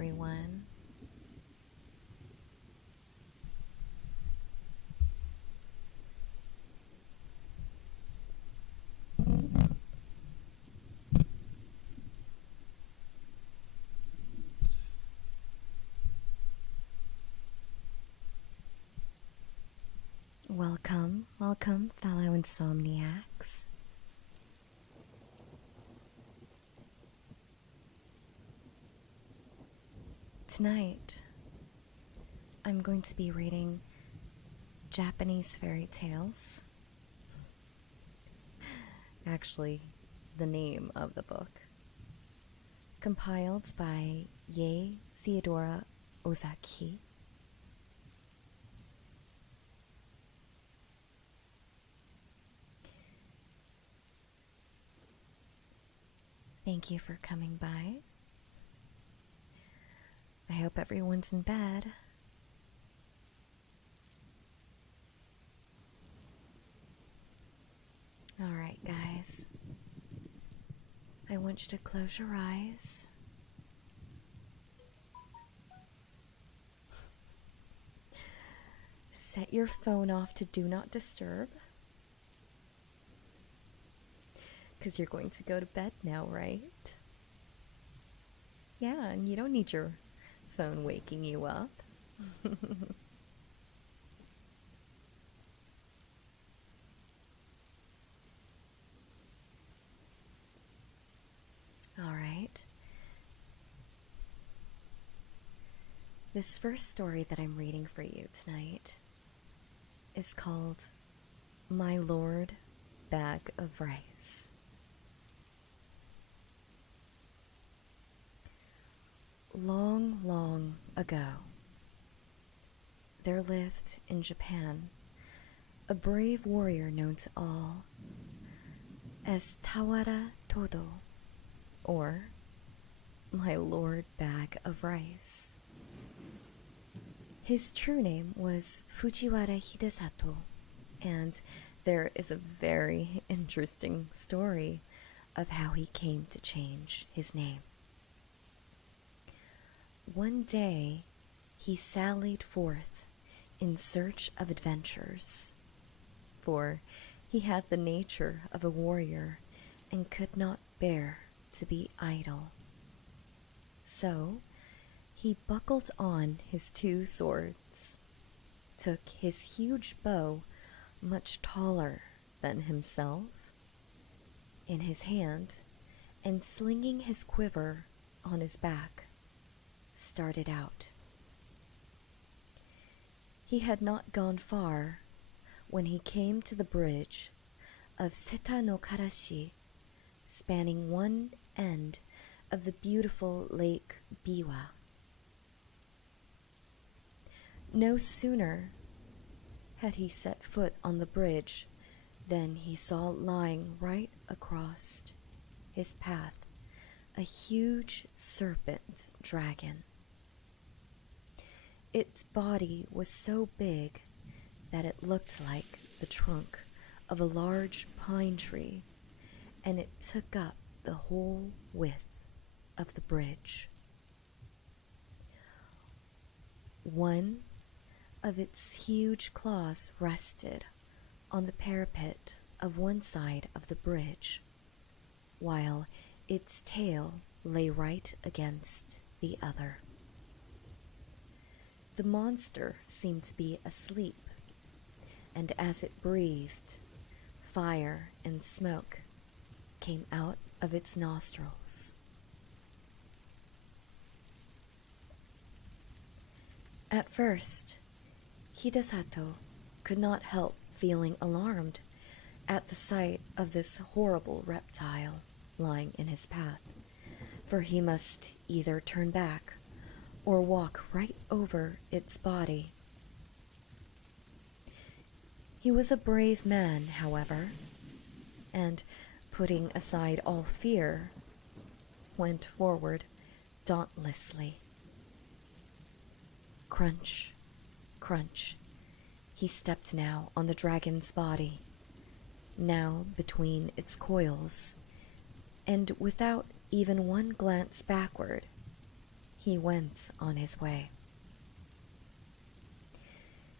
everyone. Welcome, welcome, fellow insomniacs. Tonight, I'm going to be reading Japanese fairy tales. Actually, the name of the book. Compiled by Ye Theodora Ozaki. Thank you for coming by. I hope everyone's in bed. Alright, guys. I want you to close your eyes. Set your phone off to do not disturb. Because you're going to go to bed now, right? Yeah, and you don't need your phone waking you up. All right. This first story that I'm reading for you tonight is called My Lord Bag of Rice. Long, long ago, there lived in Japan a brave warrior known to all as Tawara Todo, or My Lord Bag of Rice. His true name was Fujiwara Hidesato, and there is a very interesting story of how he came to change his name. One day, he sallied forth in search of adventures, for he had the nature of a warrior and could not bear to be idle. So, he buckled on his 2 swords, took his huge bow, much taller than himself, in his hand, and slinging his quiver on his back, started out. He had not gone far when he came to the bridge of Seta no Karashi, spanning one end of the beautiful Lake Biwa. No sooner had he set foot on the bridge than he saw lying right across his path a huge serpent dragon. Its body was so big that it looked like the trunk of a large pine tree, and it took up the whole width of the bridge. One of its huge claws rested on the parapet of one side of the bridge, while its tail lay right against the other. The monster seemed to be asleep, and as it breathed, fire and smoke came out of its nostrils. At first, Hidesato could not help feeling alarmed at the sight of this horrible reptile lying in his path, for he must either turn back or walk right over its body. He was a brave man, however, and, putting aside all fear, went forward dauntlessly. Crunch, crunch, he stepped now on the dragon's body, now between its coils, and without even one glance backward, he went on his way.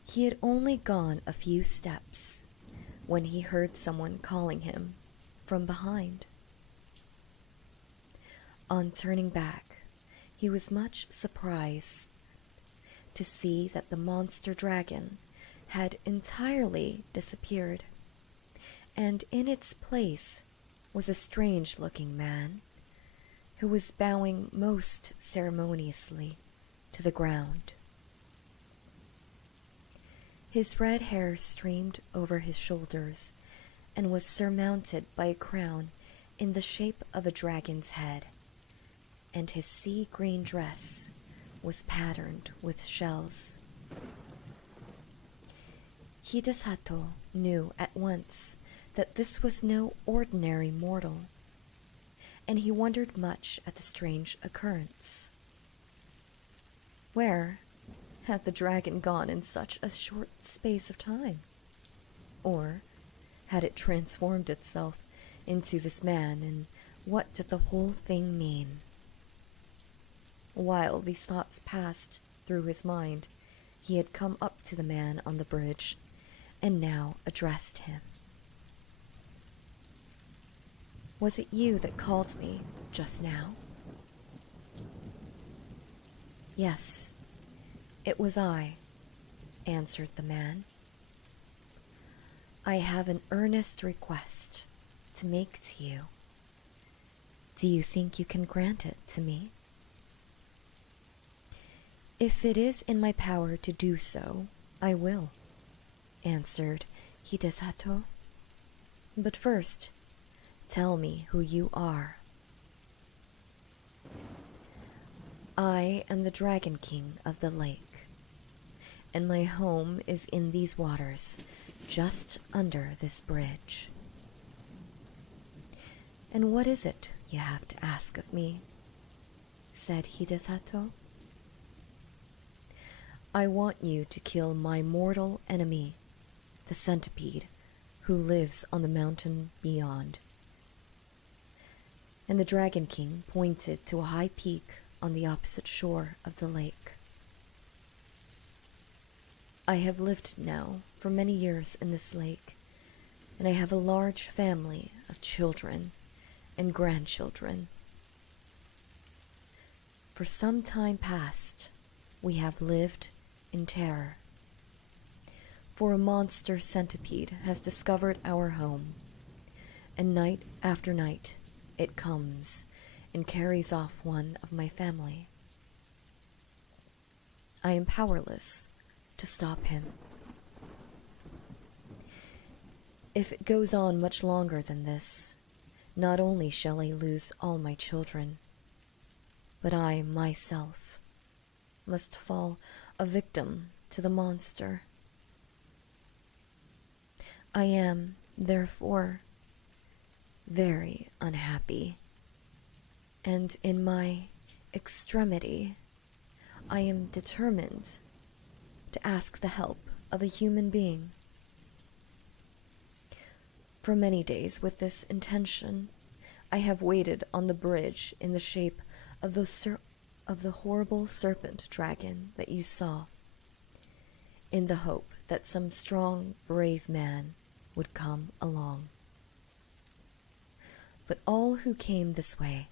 He had only gone a few steps when he heard someone calling him from behind. On turning back, he was much surprised to see that the monster dragon had entirely disappeared, and in its place was a strange-looking man who was bowing most ceremoniously to the ground. His red hair streamed over his shoulders and was surmounted by a crown in the shape of a dragon's head, and his sea-green dress was patterned with shells. Hidesato knew at once that this was no ordinary mortal, and he wondered much at the strange occurrence. Where had the dragon gone in such a short space of time? Or had it transformed itself into this man, and what did the whole thing mean? While these thoughts passed through his mind, he had come up to the man on the bridge and now addressed him. "Was it you that called me just now?" "Yes, it was I," answered the man. "I have an earnest request to make to you. Do you think you can grant it to me?" "If it is in my power to do so, I will," answered Hidesato. "But first, tell me who you are." "I am the Dragon King of the lake, and my home is in these waters, just under this bridge." "And what is it you have to ask of me?" said Hidesato. "I want you to kill my mortal enemy, the centipede, who lives on the mountain beyond." And the Dragon King pointed to a high peak on the opposite shore of the lake. "I have lived now for many years in this lake, and I have a large family of children and grandchildren. For some time past, we have lived in terror, for a monster centipede has discovered our home, and night after night it comes and carries off one of my family. I am powerless to stop him. If it goes on much longer than this, not only shall I lose all my children, but I myself must fall a victim to the monster. I am, therefore, very unhappy, and in my extremity I am determined to ask the help of a human being. For many days with this intention, I have waited on the bridge in the shape of the horrible serpent dragon that you saw, in the hope that some strong, brave man would come along. But all who came this way,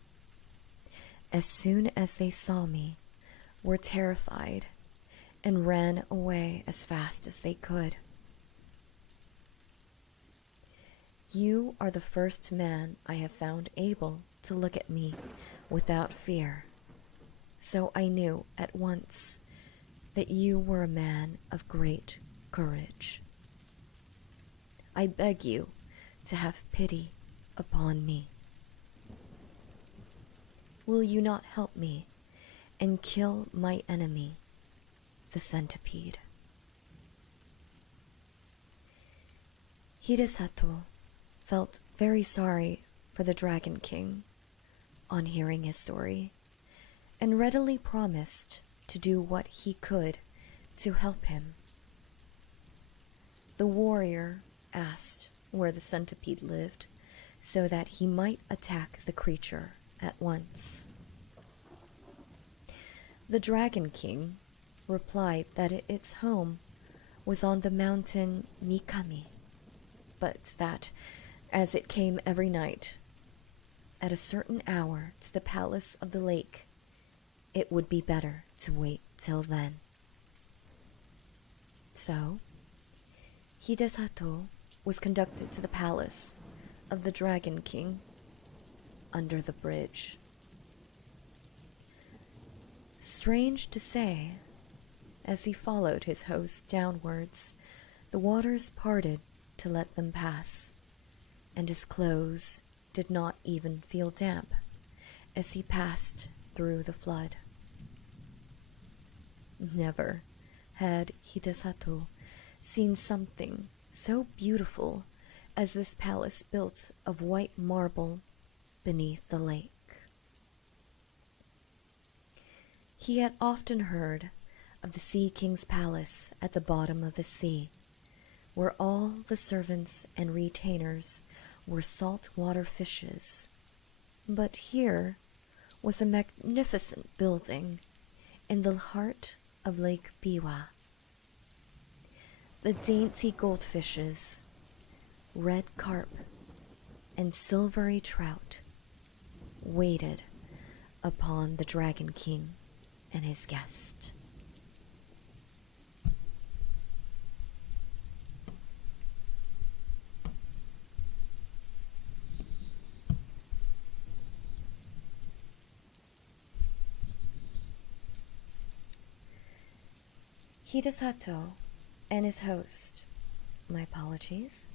as soon as they saw me, were terrified and ran away as fast as they could. You are the first man I have found able to look at me without fear, so I knew at once that you were a man of great courage. I beg you to have pity upon me. Will you not help me and kill my enemy, the centipede?" Hidesato felt very sorry for the Dragon King on hearing his story, and readily promised to do what he could to help him. The warrior asked where the centipede lived, so that he might attack the creature at once. The Dragon King replied that its home was on the mountain Mikami, but that, as it came every night at a certain hour to the palace of the lake, it would be better to wait till then. So, Hidesato was conducted to the palace of the Dragon King under the bridge. Strange to say, as he followed his host downwards, the waters parted to let them pass, and his clothes did not even feel damp as he passed through the flood. Never had Hidesato seen something so beautiful as this palace built of white marble beneath the lake. He had often heard of the Sea King's palace at the bottom of the sea, where all the servants and retainers were saltwater fishes. But here was a magnificent building in the heart of Lake Biwa. The dainty goldfishes, red carp, and silvery trout waited upon the Dragon King and his guest. Hidesato and his host, my apologies,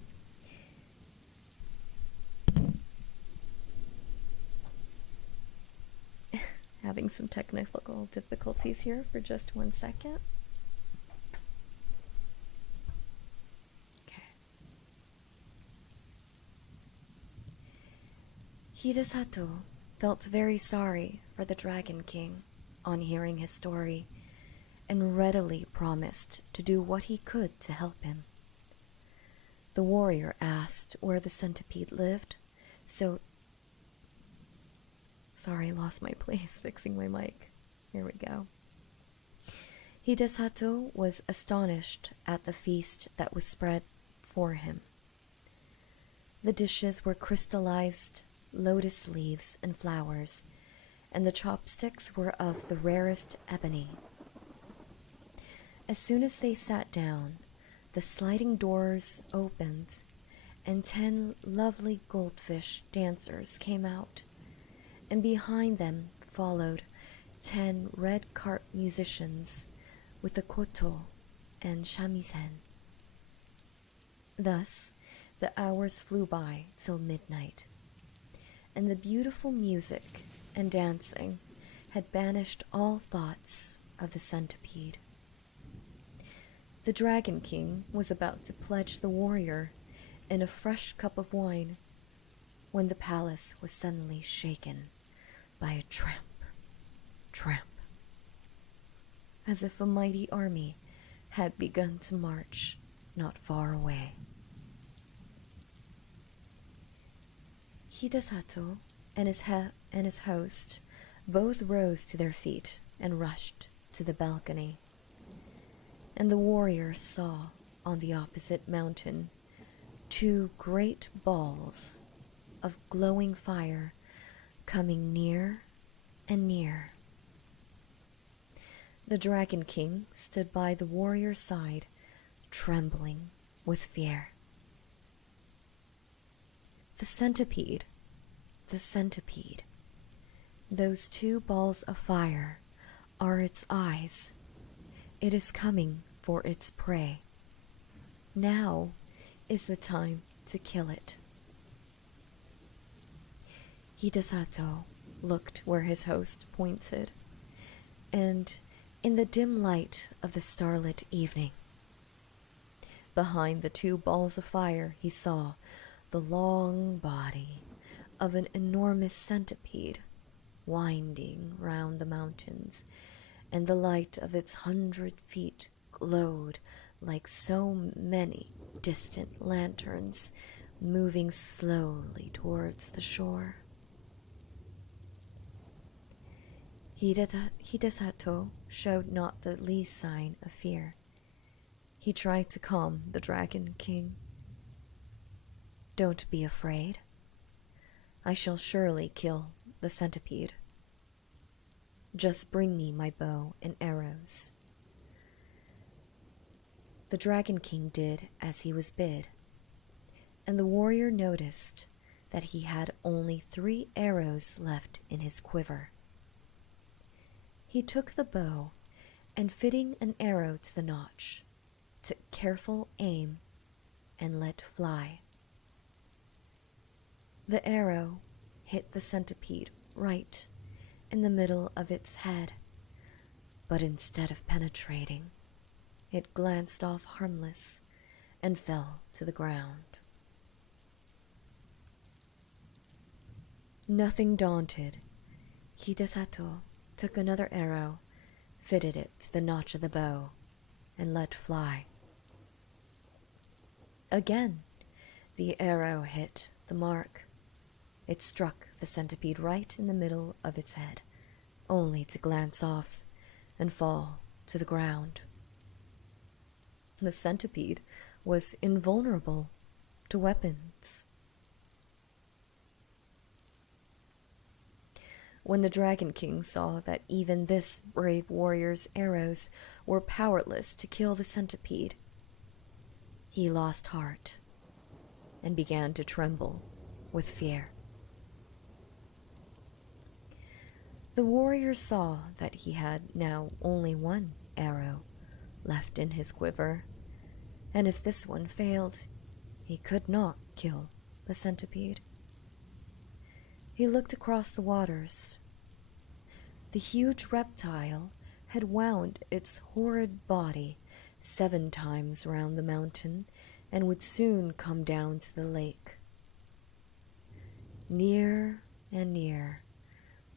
having some technical difficulties here for just 1 second. Okay. Hidesato felt very sorry for the Dragon King on hearing his story, and readily promised to do what he could to help him. The warrior asked where the centipede lived, so... Sorry, lost my place fixing my mic. Here we go. Hidesato was astonished at the feast that was spread for him. The dishes were crystallized lotus leaves and flowers, and the chopsticks were of the rarest ebony. As soon as they sat down, the sliding doors opened, and 10 lovely goldfish dancers came out, and behind them followed 10 red carp musicians with the koto and shamisen. Thus, the hours flew by till midnight, and the beautiful music and dancing had banished all thoughts of the centipede. The Dragon King was about to pledge the warrior in a fresh cup of wine when the palace was suddenly shaken by a tramp, tramp, as if a mighty army had begun to march not far away. Hidesato and his host both rose to their feet and rushed to the balcony. And the warrior saw on the opposite mountain 2 great balls of glowing fire coming near and near. The Dragon King stood by the warrior's side, trembling with fear. The centipede, those 2 balls of fire are its eyes. It is coming for its prey. Now is the time to kill it. Hidesato looked where his host pointed, and in the dim light of the starlit evening, behind the 2 balls of fire, he saw the long body of an enormous centipede winding round the mountains, and the light of its 100 feet glowed like so many distant lanterns moving slowly towards the shore. Hidesato showed not the least sign of fear. He tried to calm the Dragon King. "Don't be afraid. I shall surely kill the centipede. Just bring me my bow and arrows." The Dragon King did as he was bid, and the warrior noticed that he had only 3 arrows left in his quiver. He took the bow and, fitting an arrow to the notch, took careful aim and let fly. The arrow hit the centipede right in the middle of its head, but instead of penetrating, it glanced off harmless and fell to the ground. Nothing daunted, Hidesato took another arrow, fitted it to the notch of the bow, and let fly. Again, the arrow hit the mark. It struck the centipede right in the middle of its head, only to glance off and fall to the ground. The centipede was invulnerable to weapons. When the Dragon King saw that even this brave warrior's arrows were powerless to kill the centipede, he lost heart and began to tremble with fear. The warrior saw that he had now only 1 arrow left in his quiver, and if this one failed, he could not kill the centipede. He looked across the waters. The huge reptile had wound its horrid body 7 times round the mountain and would soon come down to the lake. Near and near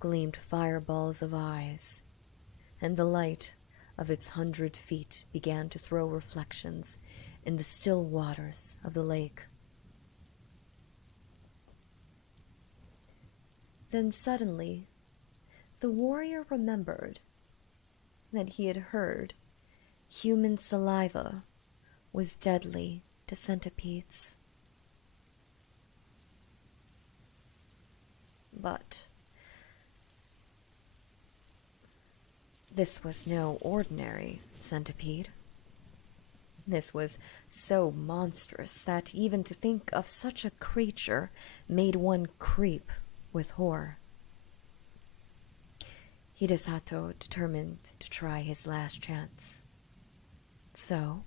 gleamed fireballs of eyes, and the light of its 100 feet began to throw reflections in the still waters of the lake. Then suddenly, the warrior remembered that he had heard human saliva was deadly to centipedes. But this was no ordinary centipede. This was so monstrous that even to think of such a creature made one creep with horror. Hidesato determined to try his last chance. So,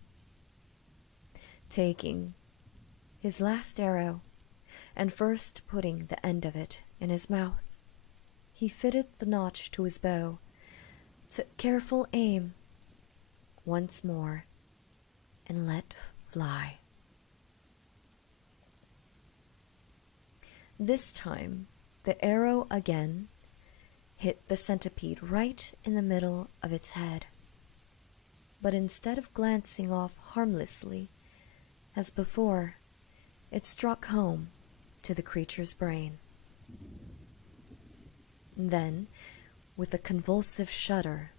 taking his last arrow and first putting the end of it in his mouth, he fitted the notch to his bow, took careful aim once more, and let fly. This time, the arrow again hit the centipede right in the middle of its head, but instead of glancing off harmlessly, as before, it struck home to the creature's brain. Then, with a convulsive shudder,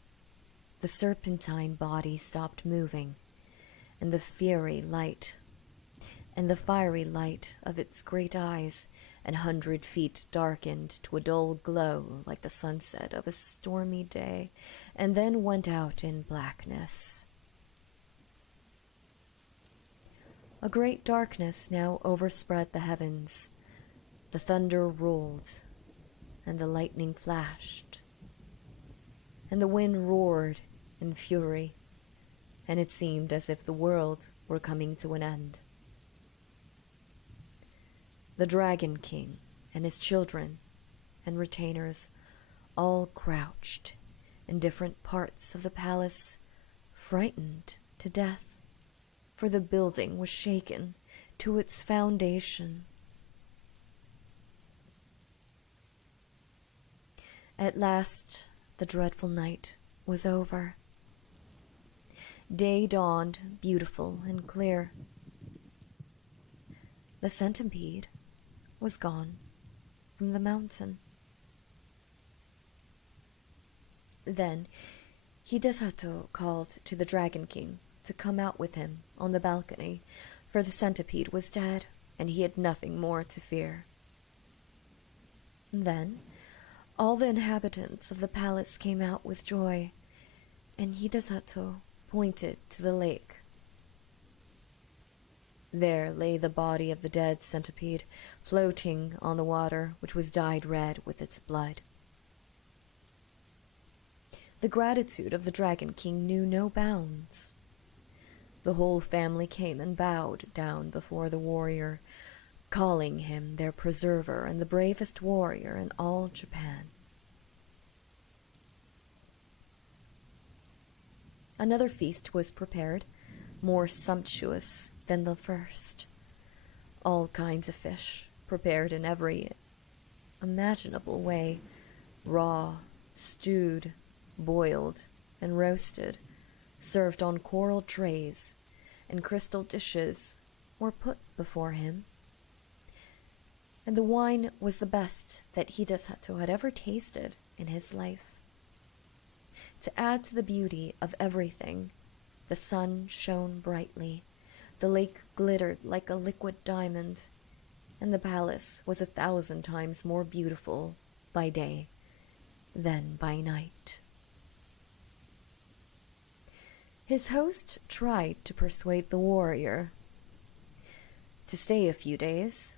the serpentine body stopped moving, and the fiery light of its great eyes and 100 feet darkened to a dull glow like the sunset of a stormy day, and then went out in blackness. A great darkness now overspread the heavens. The thunder rolled, and the lightning flashed, and the wind roared in fury, and it seemed as if the world were coming to an end. The Dragon King and his children and retainers all crouched in different parts of the palace, frightened to death, for the building was shaken to its foundation. At last, the dreadful night was over. Day dawned, beautiful and clear. The centipede was gone from the mountain. Then Hidesato called to the Dragon King to come out with him on the balcony, for the centipede was dead, and he had nothing more to fear. Then all the inhabitants of the palace came out with joy, and Hidesato pointed to the lake. There lay the body of the dead centipede, floating on the water, which was dyed red with its blood. The gratitude of the Dragon King knew no bounds. The whole family came and bowed down before the warrior, calling him their preserver and the bravest warrior in all Japan. Another feast was prepared, more sumptuous than the first. All kinds of fish, prepared in every imaginable way, raw, stewed, boiled, and roasted, served on coral trays, and crystal dishes were put before him. And the wine was the best that Hidesato had ever tasted in his life. To add to the beauty of everything, the sun shone brightly, the lake glittered like a liquid diamond, and the palace was 1,000 times more beautiful by day than by night. His host tried to persuade the warrior to stay a few days,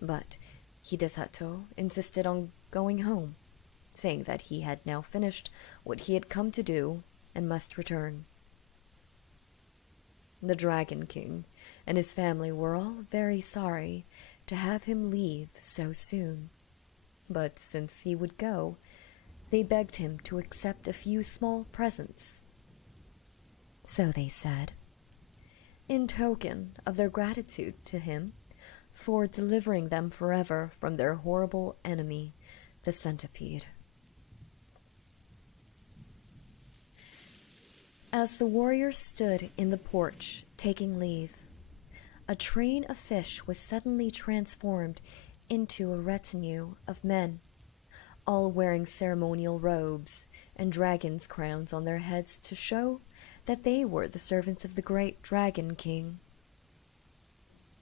but Hidesato insisted on going home, saying that he had now finished what he had come to do and must return. The Dragon King and his family were all very sorry to have him leave so soon, but since he would go, they begged him to accept a few small presents. So they said, in token of their gratitude to him for delivering them forever from their horrible enemy, the centipede. As the warriors stood in the porch taking leave, a train of fish was suddenly transformed into a retinue of men, all wearing ceremonial robes and dragon's crowns on their heads to show that they were the servants of the great Dragon King.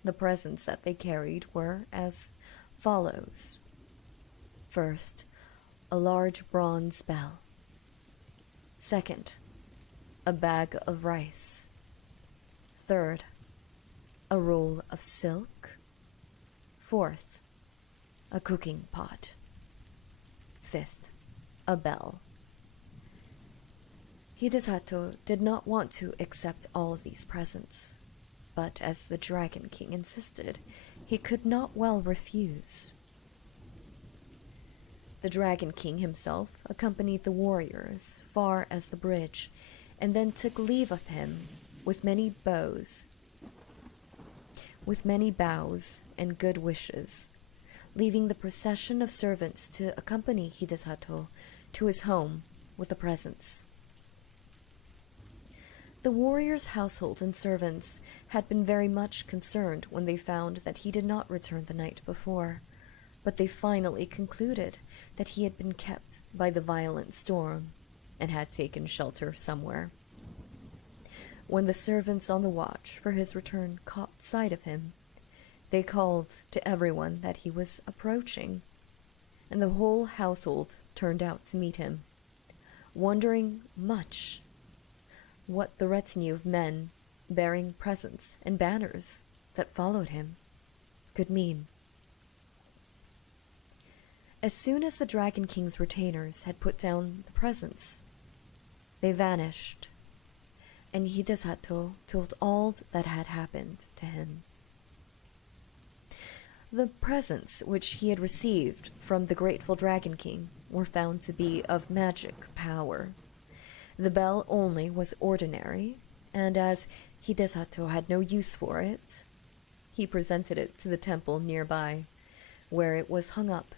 The presents that they carried were as follows. First, a large bronze bell. Second, a bag of rice. Third, a roll of silk. Fourth, a cooking pot. Fifth, a bell. Hidesato did not want to accept all of these presents, but as the Dragon King insisted, he could not well refuse. The Dragon King himself accompanied the warriors far as the bridge, and then took leave of him with many bows and good wishes, leaving the procession of servants to accompany Hidesato to his home with the presents. The warrior's household and servants had been very much concerned when they found that he did not return the night before, but they finally concluded that he had been kept by the violent storm and had taken shelter somewhere. When the servants on the watch for his return caught sight of him, they called to everyone that he was approaching, and the whole household turned out to meet him, wondering much what the retinue of men bearing presents and banners that followed him could mean. As soon as the Dragon King's retainers had put down the presents, they vanished, and Hidesato told all that had happened to him. The presents which he had received from the grateful Dragon King were found to be of magic power. The bell only was ordinary, and as Hidesato had no use for it, he presented it to the temple nearby, where it was hung up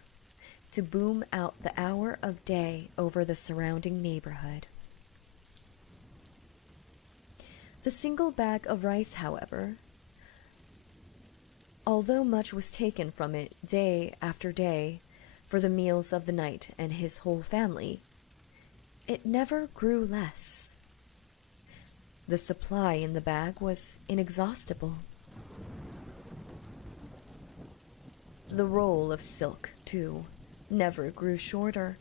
to boom out the hour of day over the surrounding neighborhood. The single bag of rice, however, although much was taken from it day after day for the meals of the night and his whole family, it never grew less. The supply in the bag was inexhaustible. The roll of silk, too, never grew shorter,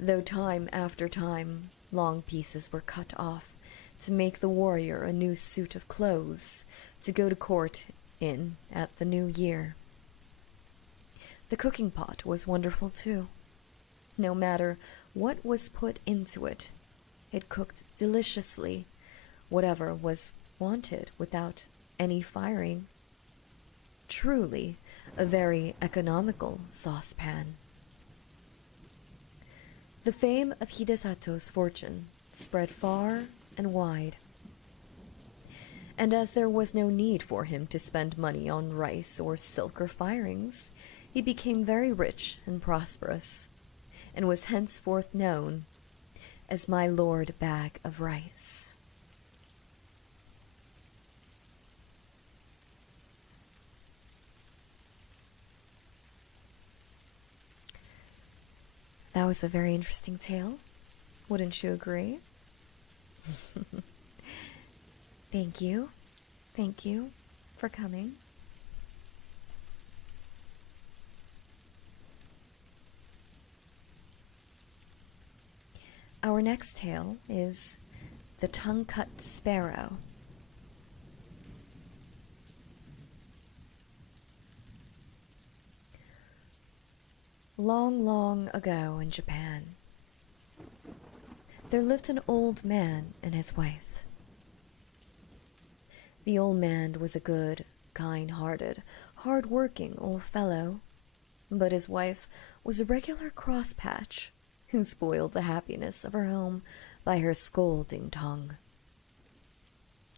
though time after time long pieces were cut off to make the warrior a new suit of clothes to go to court in at the new year. The cooking pot was wonderful, too. No matter what was put into it, it cooked deliciously, whatever was wanted without any firing. Truly a very economical saucepan. The fame of Hidesato's fortune spread far and wide, and as there was no need for him to spend money on rice or silk or firings, he became very rich and prosperous, and was henceforth known as my Lord Bag of Rice. That was a very interesting tale. Wouldn't you agree? Thank you. Thank you for coming. Our next tale is The Tongue-Cut Sparrow. Long, long ago in Japan, there lived an old man and his wife. The old man was a good, kind-hearted, hard-working old fellow, but his wife was a regular crosspatch who spoiled the happiness of her home by her scolding tongue.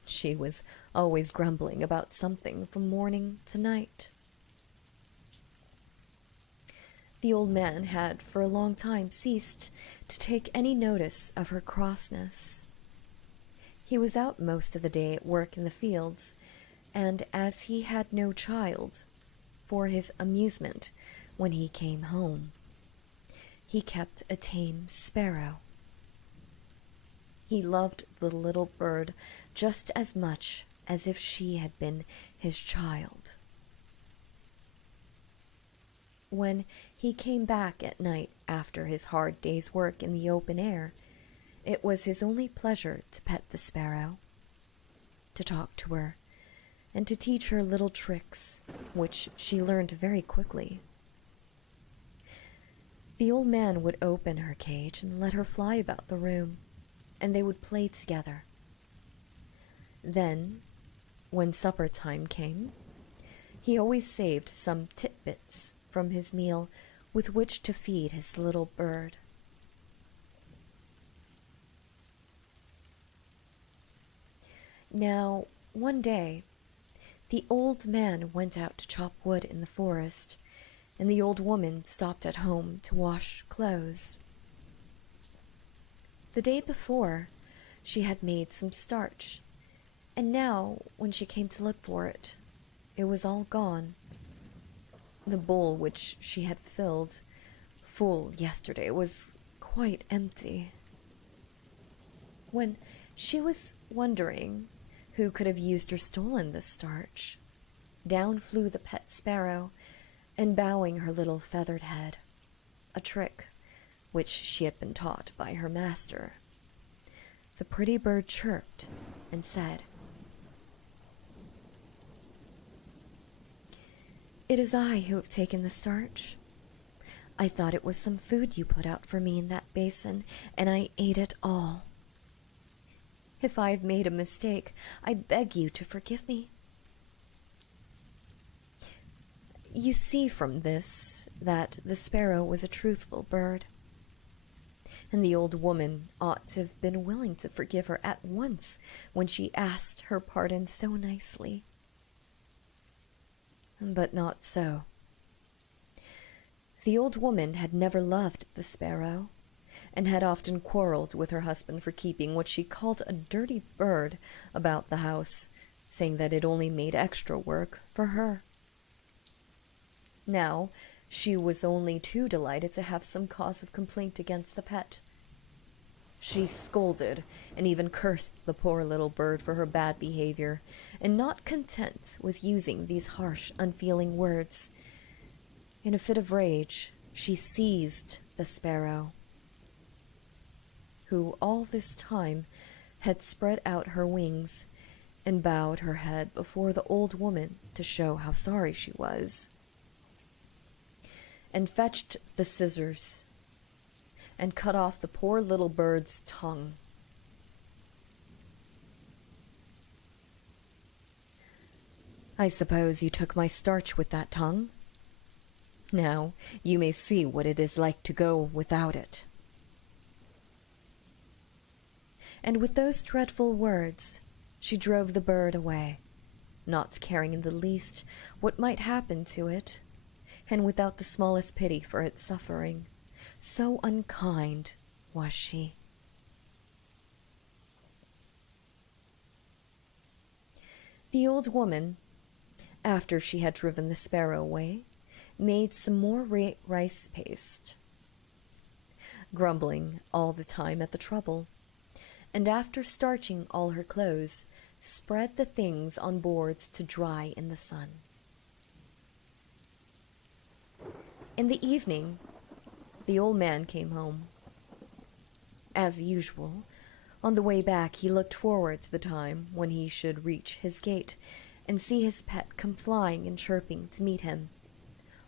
She was always grumbling about something from morning to night. The old man had for a long time ceased to take any notice of her crossness. He was out most of the day at work in the fields, and as he had no child for his amusement when he came home, he kept a tame sparrow. He loved the little bird just as much as if she had been his child. When he came back at night after his hard day's work in the open air, it was his only pleasure to pet the sparrow, to talk to her, and to teach her little tricks, which she learned very quickly. The old man would open her cage and let her fly about the room, and they would play together. Then, when supper time came, he always saved some titbits from his meal with which to feed his little bird. Now, one day, the old man went out to chop wood in the forest, and the old woman stopped at home to wash clothes. The day before, she had made some starch, and now, when she came to look for it, it was all gone. The bowl which she had filled full yesterday was quite empty. When she was wondering who could have used or stolen the starch, down flew the pet sparrow, and bowing her little feathered head, a trick which she had been taught by her master, the pretty bird chirped and said, "It is I who have taken the starch. I thought it was some food you put out for me in that basin, and I ate it all. If I have made a mistake, I beg you to forgive me." You see from this that the sparrow was a truthful bird, and the old woman ought to have been willing to forgive her at once when she asked her pardon so nicely. But not so. The old woman had never loved the sparrow, and had often quarreled with her husband for keeping what she called a dirty bird about the house, saying that it only made extra work for her. Now she was only too delighted to have some cause of complaint against the pet. She scolded and even cursed the poor little bird for her bad behavior, and not content with using these harsh, unfeeling words, in a fit of rage, she seized the sparrow, who all this time had spread out her wings and bowed her head before the old woman to show how sorry she was, and fetched the scissors and cut off the poor little bird's tongue. "I suppose you took my starch with that tongue? Now you may see what it is like to go without it." And with those dreadful words, she drove the bird away, not caring in the least what might happen to it, and without the smallest pity for its suffering. So unkind was she. The old woman, after she had driven the sparrow away, made some more rice paste, grumbling all the time at the trouble, and after starching all her clothes, spread the things on boards to dry in the sun. In the evening, the old man came home. As usual, on the way back he looked forward to the time when he should reach his gate and see his pet come flying and chirping to meet him,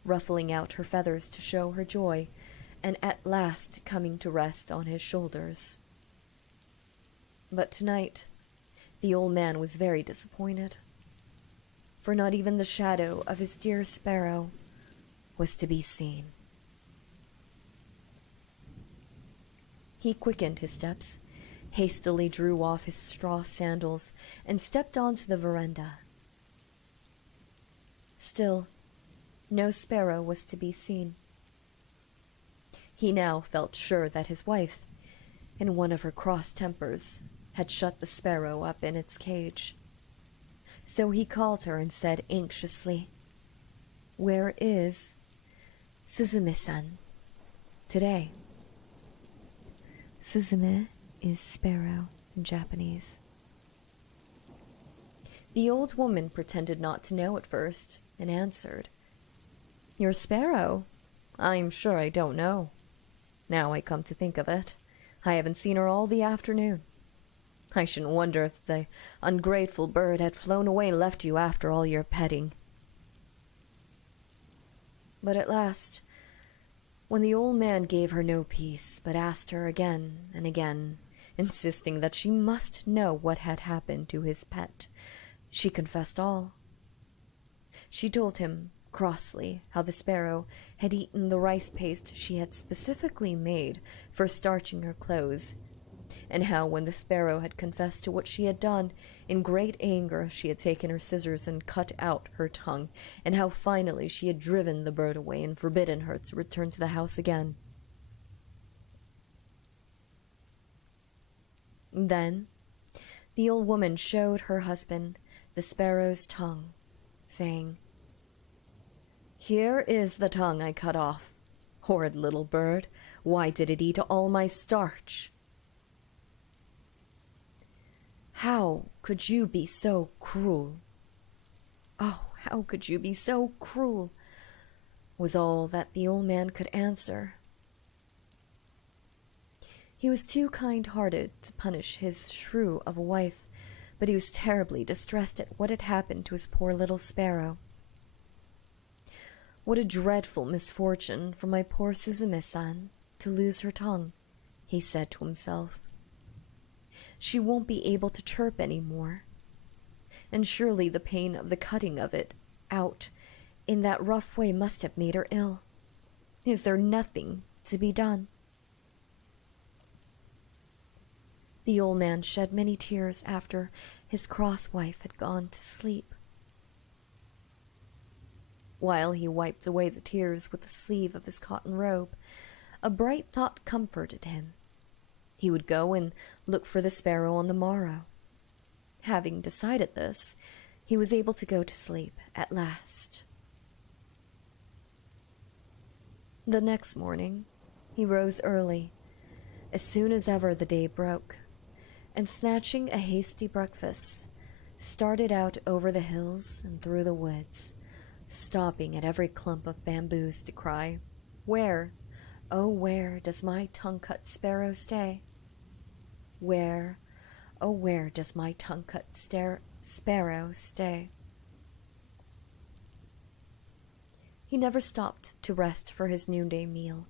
ruffling out her feathers to show her joy, and at last coming to rest on his shoulders. But tonight, the old man was very disappointed, for not even the shadow of his dear sparrow was to be seen. He quickened his steps, hastily drew off his straw sandals, and stepped onto the veranda. Still, no sparrow was to be seen. He now felt sure that his wife, in one of her cross tempers, had shut the sparrow up in its cage. So he called her and said anxiously, "Where is Suzume-san today?" Suzume is sparrow in Japanese. The old woman pretended not to know at first, and answered, "Your sparrow? I'm sure I don't know. Now I come to think of it, I haven't seen her all the afternoon. I shouldn't wonder if the ungrateful bird had flown away and left you after all your petting." But at last, when the old man gave her no peace, but asked her again and again, insisting that she must know what had happened to his pet, she confessed all. She told him crossly how the sparrow had eaten the rice paste she had specifically made for starching her clothes, and how when the sparrow had confessed to what she had done, in great anger she had taken her scissors and cut out her tongue, and how finally she had driven the bird away and forbidden her to return to the house again. Then the old woman showed her husband the sparrow's tongue, saying, "Here is the tongue I cut off. Horrid little bird, why did it eat all my starch?" "How could you be so cruel? Oh, how could you be so cruel?" was all that the old man could answer. He was too kind-hearted to punish his shrew of a wife, but he was terribly distressed at what had happened to his poor little sparrow. "What a dreadful misfortune for my poor Suzume-san to lose her tongue," he said to himself. "She won't be able to chirp any more, and surely the pain of the cutting of it out in that rough way must have made her ill. Is there nothing to be done?" The old man shed many tears after his cross wife had gone to sleep. While he wiped away the tears with the sleeve of his cotton robe, a bright thought comforted him. He would go and look for the sparrow on the morrow. Having decided this, he was able to go to sleep at last. The next morning, he rose early, as soon as ever the day broke, and snatching a hasty breakfast, started out over the hills and through the woods, stopping at every clump of bamboos to cry, "Where, oh where does my tongue-cut sparrow stay? Where, oh where does my tongue-cut sparrow stay?" He never stopped to rest for his noonday meal,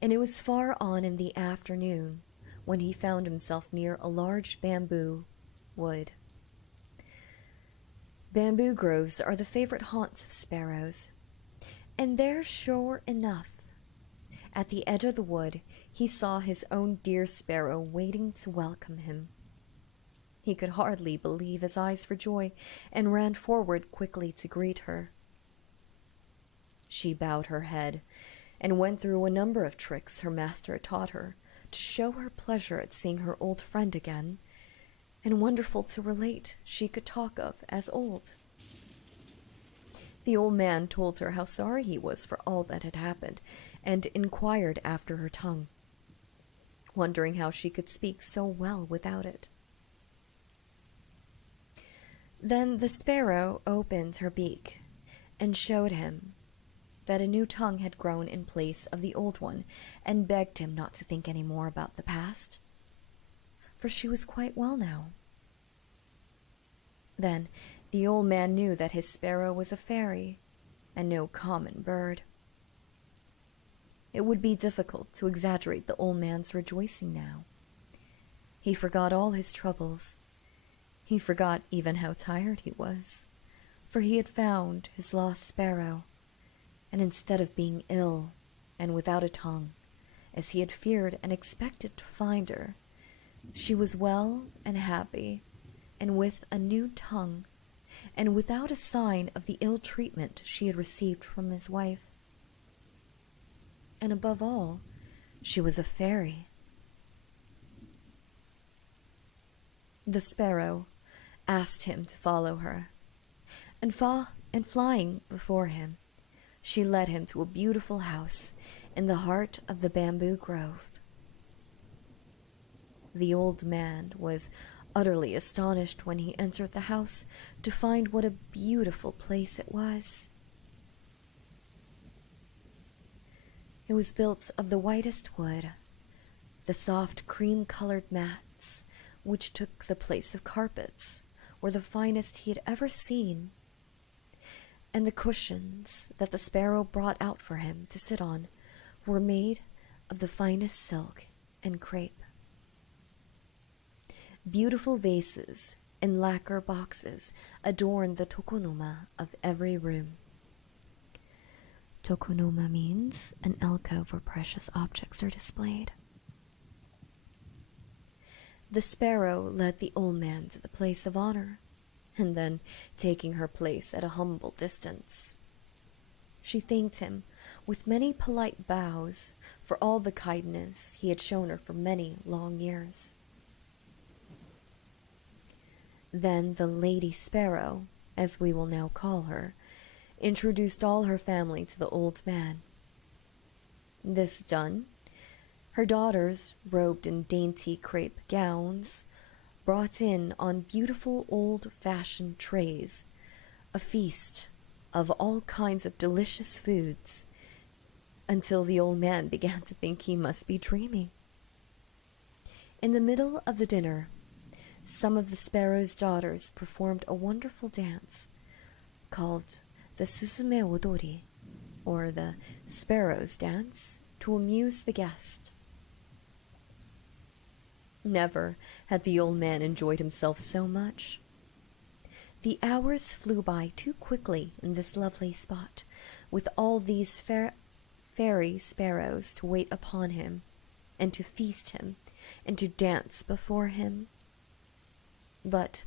and it was far on in the afternoon when he found himself near a large bamboo wood. Bamboo groves are the favorite haunts of sparrows, and there, sure enough, at the edge of the wood, he saw his own dear sparrow waiting to welcome him. He could hardly believe his eyes for joy, and ran forward quickly to greet her. She bowed her head, and went through a number of tricks her master had taught her, to show her pleasure at seeing her old friend again, and wonderful to relate she could talk of as old. The old man told her how sorry he was for all that had happened, and inquired after her tongue, wondering how she could speak so well without it. Then the sparrow opened her beak, and showed him that a new tongue had grown in place of the old one, and begged him not to think any more about the past, for she was quite well now. Then the old man knew that his sparrow was a fairy, and no common bird. It would be difficult to exaggerate the old man's rejoicing now. He forgot all his troubles. He forgot even how tired he was, for he had found his lost sparrow, and instead of being ill and without a tongue, as he had feared and expected to find her, she was well and happy, and with a new tongue, and without a sign of the ill treatment she had received from his wife. And above all, she was a fairy. The sparrow asked him to follow her, and flying before him, she led him to a beautiful house in the heart of the bamboo grove. The old man was utterly astonished when he entered the house to find what a beautiful place it was. It was built of the whitest wood. The soft cream-colored mats, which took the place of carpets, were the finest he had ever seen, and the cushions that the sparrow brought out for him to sit on were made of the finest silk and crepe. Beautiful vases and lacquer boxes adorned the tokonoma of every room. Tokonoma means an alcove where precious objects are displayed. The sparrow led the old man to the place of honor, and then, taking her place at a humble distance, she thanked him with many polite bows for all the kindness he had shown her for many long years. Then the Lady Sparrow, as we will now call her, introduced all her family to the old man. This done, her daughters, robed in dainty crepe gowns, brought in on beautiful old-fashioned trays a feast of all kinds of delicious foods, until the old man began to think he must be dreaming. In the middle of the dinner, some of the sparrow's daughters performed a wonderful dance called the Susume Odori, or the sparrow's dance, to amuse the guest. Never had the old man enjoyed himself so much. The hours flew by too quickly in this lovely spot, with all these fairy sparrows to wait upon him, and to feast him, and to dance before him. But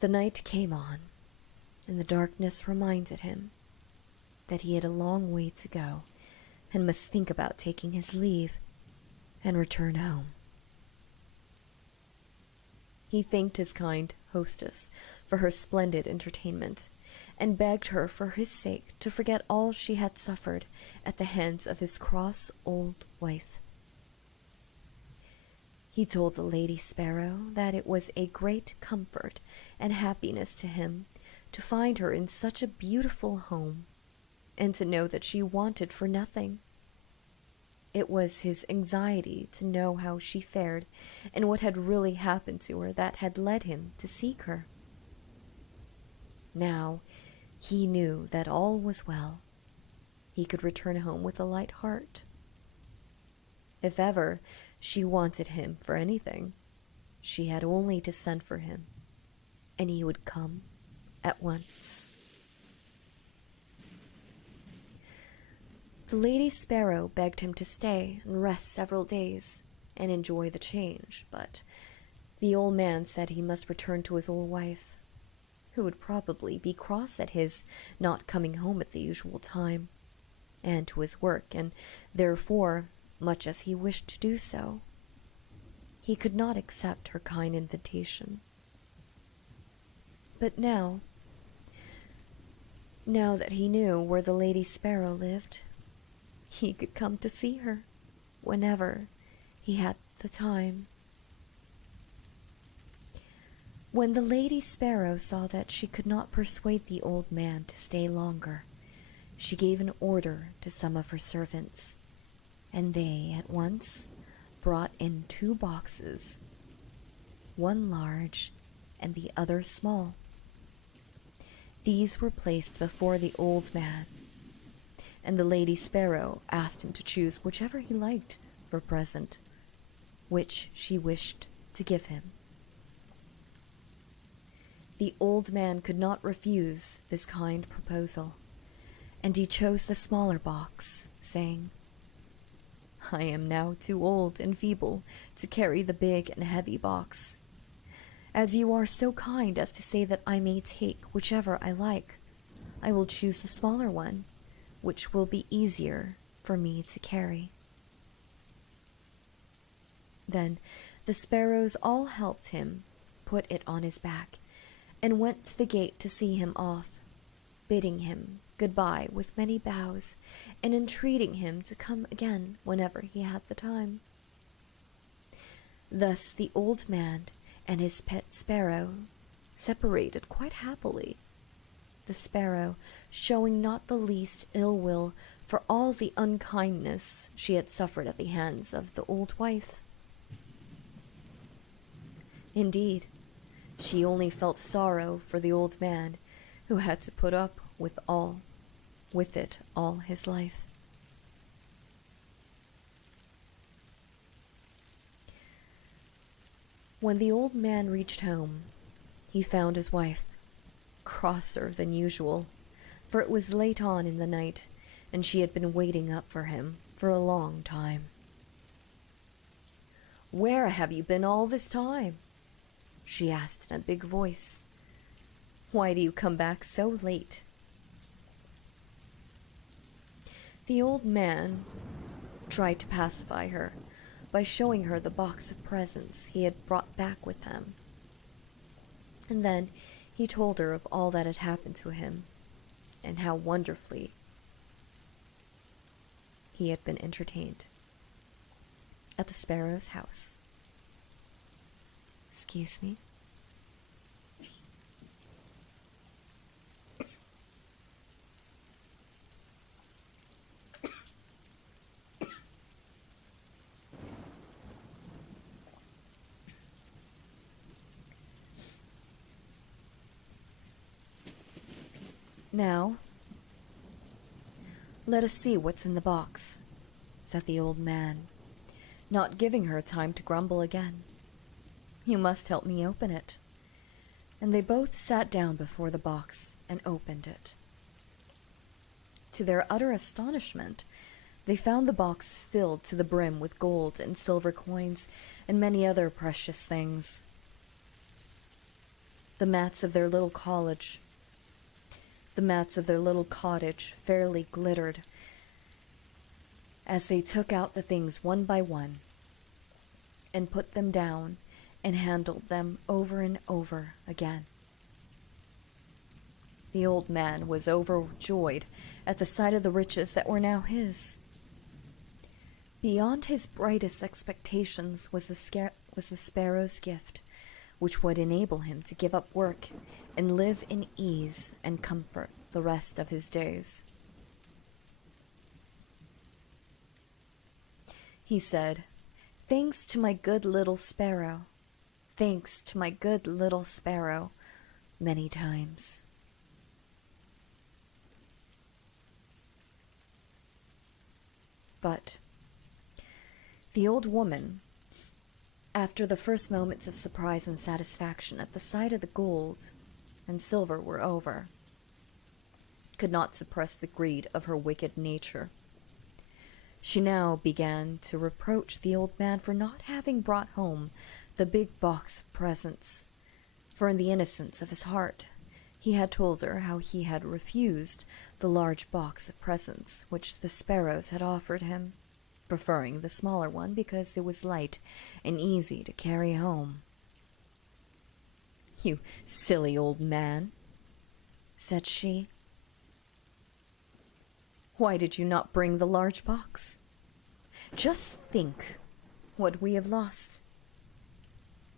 the night came on, and the darkness reminded him that he had a long way to go, and must think about taking his leave and return home. He thanked his kind hostess for her splendid entertainment, and begged her for his sake to forget all she had suffered at the hands of his cross old wife. He told the Lady Sparrow that it was a great comfort and happiness to him to find her in such a beautiful home, and to know that she wanted for nothing. It was his anxiety to know how she fared and what had really happened to her that had led him to seek her. Now he knew that all was well. He could return home with a light heart. If ever she wanted him for anything, she had only to send for him, and he would come at once. The Lady Sparrow begged him to stay and rest several days and enjoy the change, but the old man said he must return to his old wife, who would probably be cross at his not coming home at the usual time, and to his work, and therefore, much as he wished to do so, he could not accept her kind invitation. But now that he knew where the Lady Sparrow lived, he could come to see her whenever he had the time. When the Lady Sparrow saw that she could not persuade the old man to stay longer, she gave an order to some of her servants, and they at once brought in 2 boxes, one large and the other small. These were placed before the old man, and the Lady Sparrow asked him to choose whichever he liked for a present, which she wished to give him. The old man could not refuse this kind proposal, and he chose the smaller box, saying, "I am now too old and feeble to carry the big and heavy box. As you are so kind as to say that I may take whichever I like, I will choose the smaller one, which will be easier for me to carry." Then the sparrows all helped him put it on his back, and went to the gate to see him off, bidding him good-bye with many bows, and entreating him to come again whenever he had the time. Thus the old man and his pet sparrow separated quite happily, the sparrow showing not the least ill will for all the unkindness she had suffered at the hands of the old wife. Indeed, she only felt sorrow for the old man, who had to put up with it all his life. When the old man reached home, he found his wife crosser than usual, for it was late on in the night, and she had been waiting up for him for a long time. "Where have you been all this time?" she asked in a big voice. "Why do you come back so late?" The old man tried to pacify her by showing her the box of presents he had brought back with him, and then he told her of all that had happened to him, and how wonderfully he had been entertained at the sparrow's house. Excuse me. "Now, let us see what's in the box," said the old man, not giving her time to grumble again. "You must help me open it." And they both sat down before the box and opened it. To their utter astonishment, they found the box filled to the brim with gold and silver coins and many other precious things. The mats of their little cottage fairly glittered as they took out the things one by one and put them down and handled them over and over again. The old man was overjoyed at the sight of the riches that were now his. Beyond his brightest expectations was the was the sparrow's gift, which would enable him to give up work and live in ease and comfort the rest of his days. He said, "Thanks to my good little sparrow, thanks to my good little sparrow," many times. But the old woman, after the first moments of surprise and satisfaction at the sight of the gold and silver were over, could not suppress the greed of her wicked nature. She now began to reproach the old man for not having brought home the big box of presents, for in the innocence of his heart he had told her how he had refused the large box of presents which the sparrows had offered him, preferring the smaller one because it was light and easy to carry home. "You silly old man," said she. "Why did you not bring the large box? Just think what we have lost.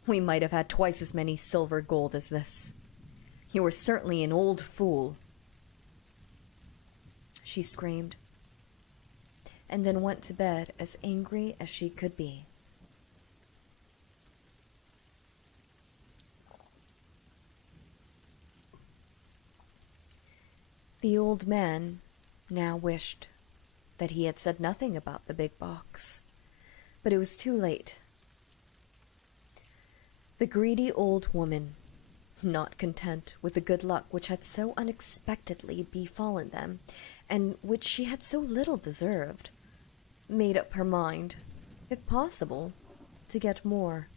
We might have had twice as many silver gold as this. You are certainly an old fool," she screamed, and then went to bed as angry as she could be. The old man now wished that he had said nothing about the big box, but it was too late. The greedy old woman, not content with the good luck which had so unexpectedly befallen them, and which she had so little deserved, made up her mind, if possible, to get more.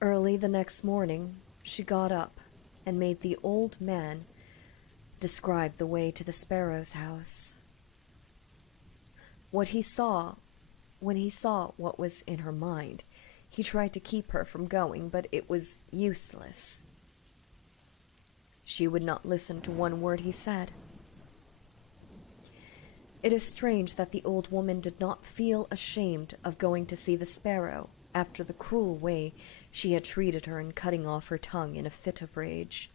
Early the next morning she got up and made the old man describe the way to the sparrow's house. When he saw what was in her mind, he tried to keep her from going, but it was useless. She would not listen to one word he said. It is strange that the old woman did not feel ashamed of going to see the sparrow after the cruel way she had treated her in cutting off her tongue in a fit of rage.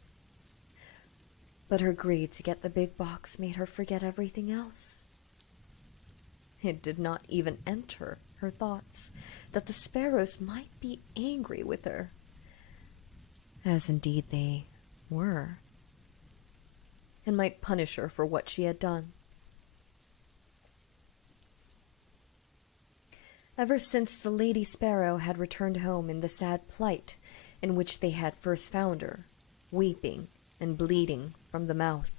But her greed to get the big box made her forget everything else. It did not even enter her thoughts that the sparrows might be angry with her, as indeed they were, and might punish her for what she had done. Ever since the Lady Sparrow had returned home in the sad plight in which they had first found her, weeping and bleeding from the mouth,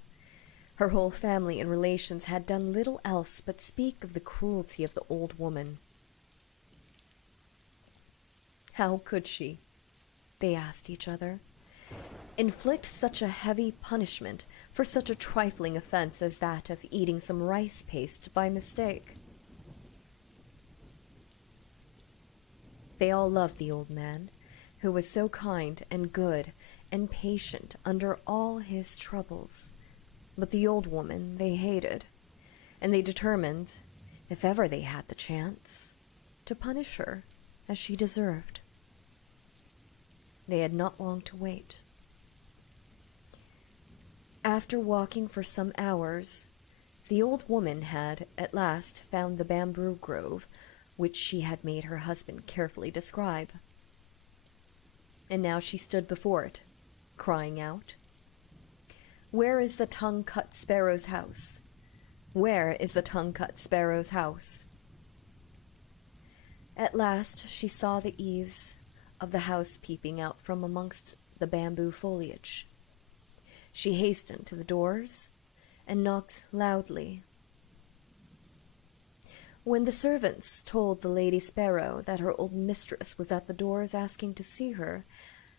her whole family and relations had done little else but speak of the cruelty of the old woman. How could she, they asked each other, inflict such a heavy punishment for such a trifling offense as that of eating some rice paste by mistake? They all loved the old man, who was so kind and good and patient under all his troubles. But the old woman they hated, and they determined, if ever they had the chance, to punish her as she deserved. They had not long to wait. After walking for some hours, the old woman had at last found the bamboo grove which she had made her husband carefully describe. And now she stood before it, crying out, "Where is the Tongue-Cut Sparrow's house? Where is the Tongue-Cut Sparrow's house?" At last she saw the eaves of the house peeping out from amongst the bamboo foliage. She hastened to the doors and knocked loudly. When the servants told the Lady Sparrow that her old mistress was at the doors asking to see her,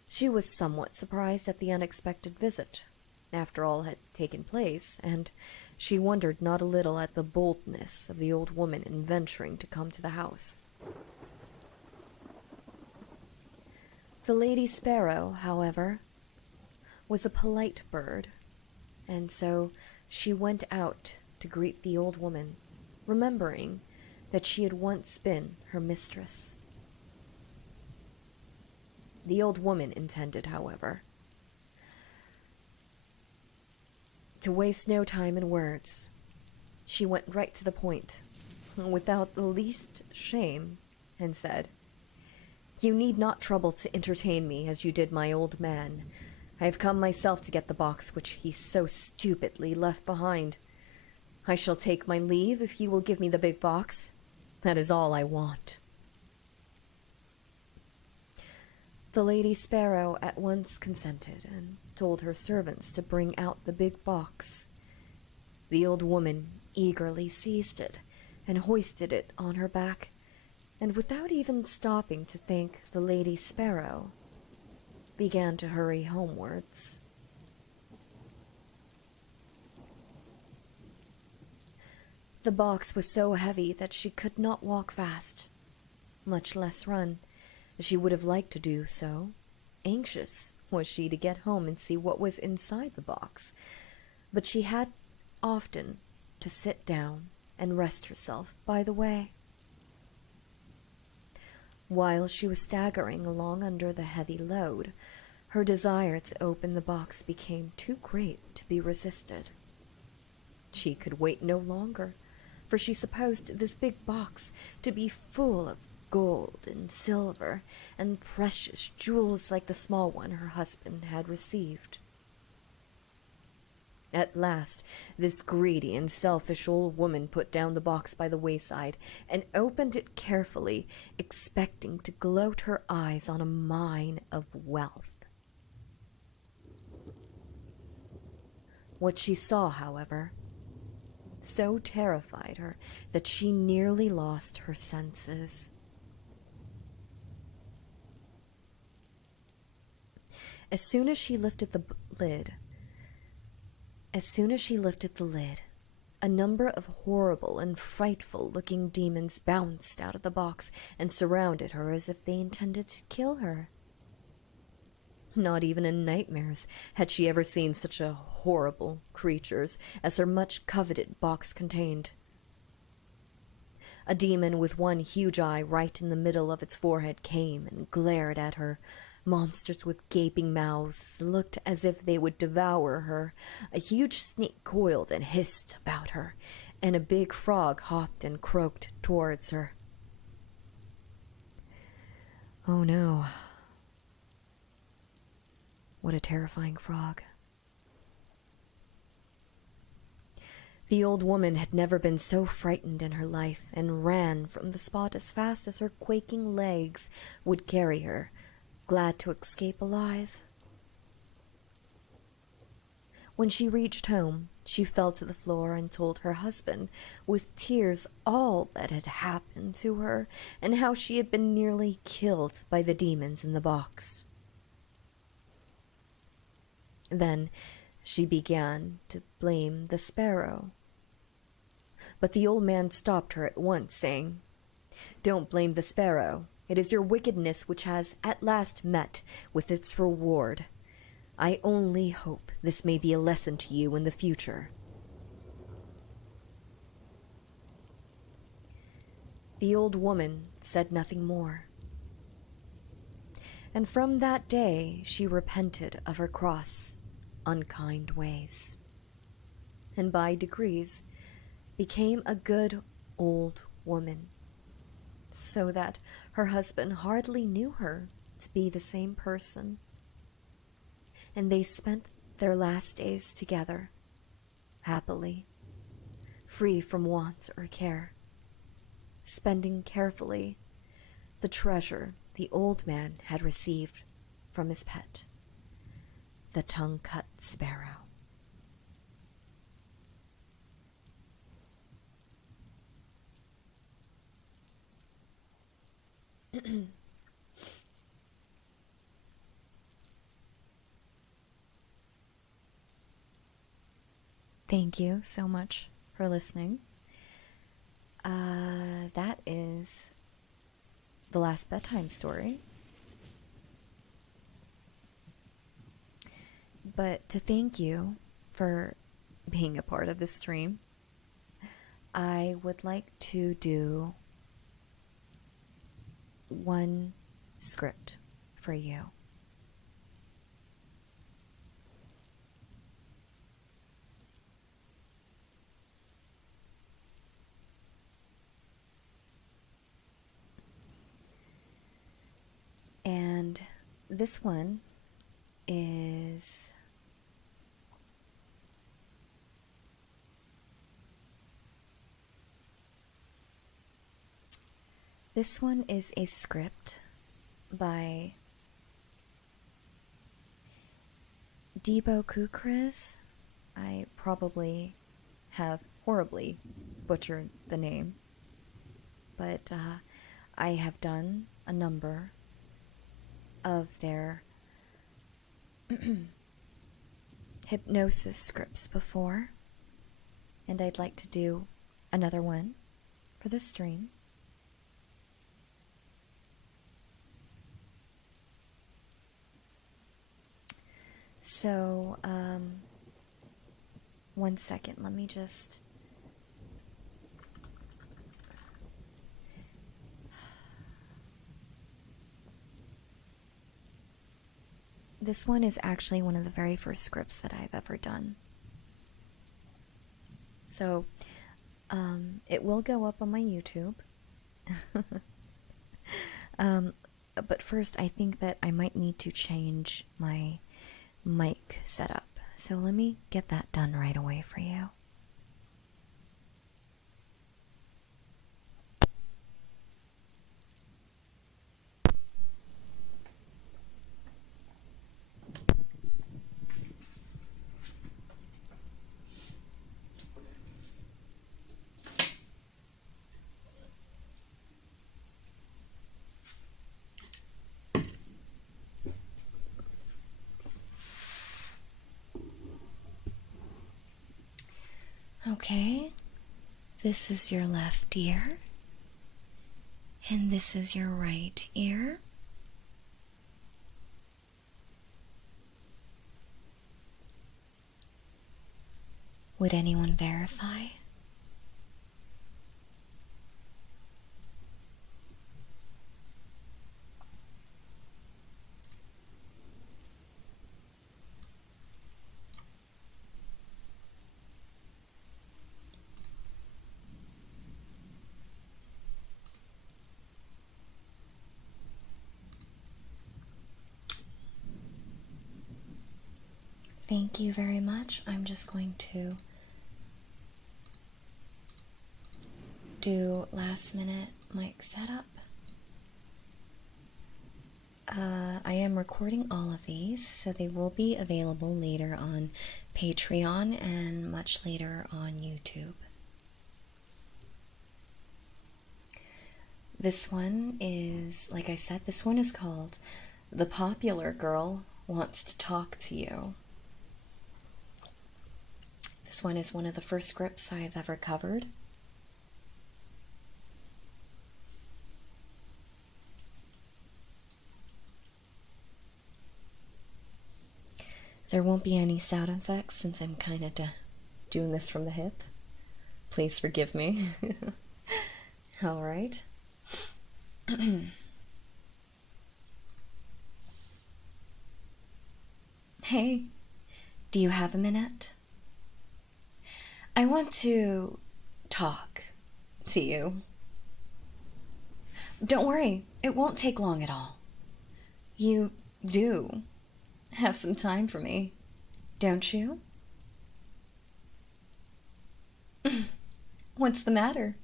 she was somewhat surprised at the unexpected visit, after all had taken place, and she wondered not a little at the boldness of the old woman in venturing to come to the house. The Lady Sparrow, however, was a polite bird, and so she went out to greet the old woman, remembering that she had once been her mistress. The old woman intended, however, to waste no time in words. She went right to the point, without the least shame, and said, "You need not trouble to entertain me as you did my old man. I have come myself to get the box which he so stupidly left behind. I shall take my leave if you will give me the big box. That is all I want." The Lady Sparrow at once consented, and told her servants to bring out the big box. The old woman eagerly seized it, and hoisted it on her back, and without even stopping to thank the Lady Sparrow, began to hurry homewards. The box was so heavy that she could not walk fast, much less run. She would have liked to do so. Anxious was she to get home and see what was inside the box, but she had often to sit down and rest herself by the way. While she was staggering along under the heavy load, her desire to open the box became too great to be resisted. She could wait no longer, for she supposed this big box to be full of gold and silver and precious jewels like the small one her husband had received. At last, this greedy and selfish old woman put down the box by the wayside and opened it carefully, expecting to gloat her eyes on a mine of wealth. What she saw, however, so terrified her that she nearly lost her senses. As soon as she lifted the lid, a number of horrible and frightful-looking demons bounced out of the box and surrounded her as if they intended to kill her. Not even in nightmares had she ever seen such a horrible creatures as her much-coveted box contained. A demon with one huge eye right in the middle of its forehead came and glared at her. Monsters with gaping mouths looked as if they would devour her. A huge snake coiled and hissed about her, and a big frog hopped and croaked towards her. Oh no. What a terrifying frog. The old woman had never been so frightened in her life, and ran from the spot as fast as her quaking legs would carry her, glad to escape alive. When she reached home, she fell to the floor and told her husband, with tears, all that had happened to her, and how she had been nearly killed by the demons in the box. Then she began to blame the sparrow. But the old man stopped her at once, saying, "Don't blame the sparrow. It is your wickedness which has at last met with its reward. I only hope this may be a lesson to you in the future." The old woman said nothing more. And from that day she repented of her cross, unkind ways, and by degrees became a good old woman, so that her husband hardly knew her to be the same person, and they spent their last days together, happily, free from want or care, spending carefully the treasure the old man had received from his pet, the Tongue-Cut Sparrow. Thank you so much for listening. That is the last bedtime story. But to thank you for being a part of this stream, I would like to do one script for you. this one is a script by Debo Kukris. I probably have horribly butchered the name, but I have done a number of their hypnosis scripts before, and I'd like to do another one for the stream. So, one second, let me just... This one is actually one of the very first scripts that I've ever done. So, it will go up on my YouTube. But first, I think that I might need to change my mic setup. So let me get that done right away for you. Okay, this is your left ear, and this is your right ear. Would anyone verify? Thank you very much. I'm just going to do last minute mic setup. I am recording all of these, so they will be available later on Patreon and much later on YouTube. This one is, like I said, this one is called The Popular Girl Wants to Talk to You. This one is one of the first scripts I have ever covered. There won't be any sound effects since I'm kind of doing this from the hip. Please forgive me. All right. Hey, do you have a minute? I want to talk to you. Don't worry, it won't take long at all. You do have some time for me, don't you? What's the matter?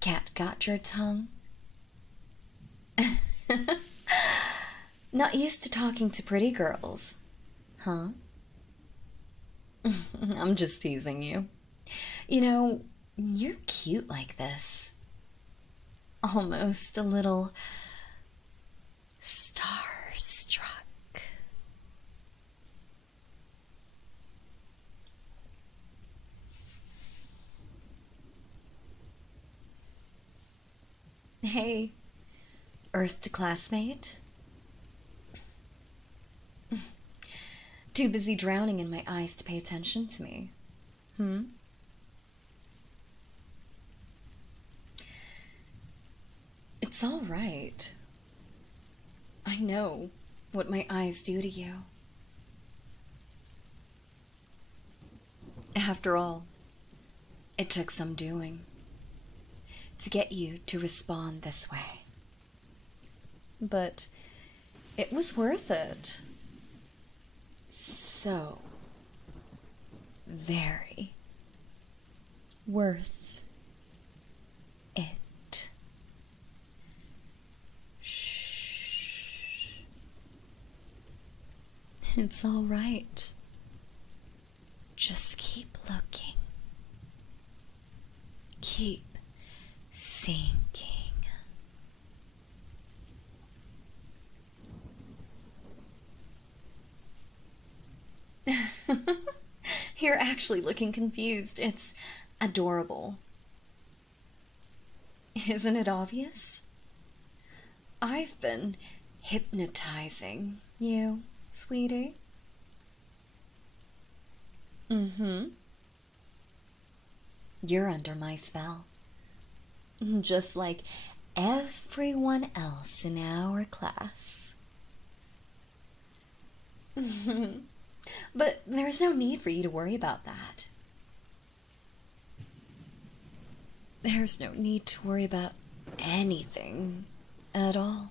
Cat got your tongue? Not used to talking to pretty girls, huh? I'm just teasing you. You know, you're cute like this. Almost a little starstruck. Hey, Earth to classmate. Too busy drowning in my eyes to pay attention to me. It's all right. I know what my eyes do to you. After all, it took some doing to get you to respond this way. But It was worth it. So very worth it. Shh. It's all right. Just keep looking. Keep sinking. You're actually looking confused. It's adorable. Isn't it obvious? I've been hypnotizing you, sweetie. Mm-hmm. You're under my spell. Just like everyone else in our class. But there's no need for you to worry about that. There's no need to worry about anything at all.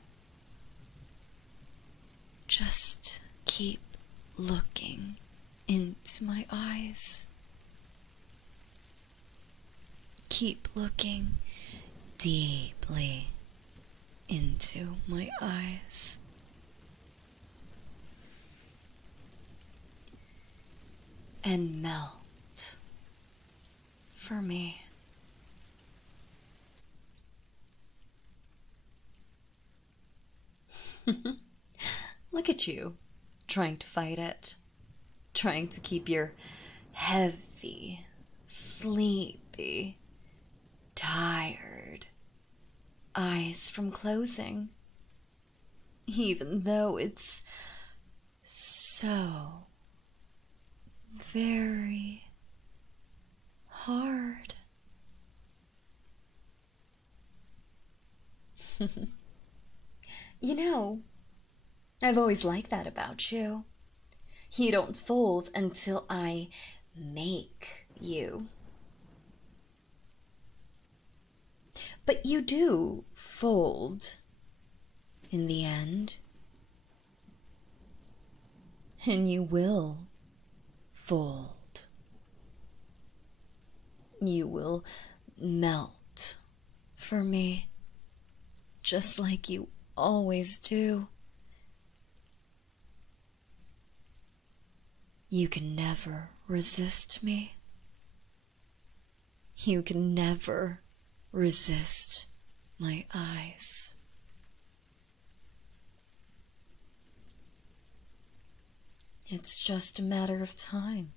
Just keep looking into my eyes. Keep looking deeply into my eyes. And melt for me. Look at you, trying to fight it. Trying to keep your heavy, sleepy, tired eyes from closing. Even though it's so very hard. You know, I've always liked that about you. You don't fold until I make you. But you do fold in the end. And you will fold. You will melt for me, just like you always do. You can never resist me. You can never resist my eyes. It's just a matter of time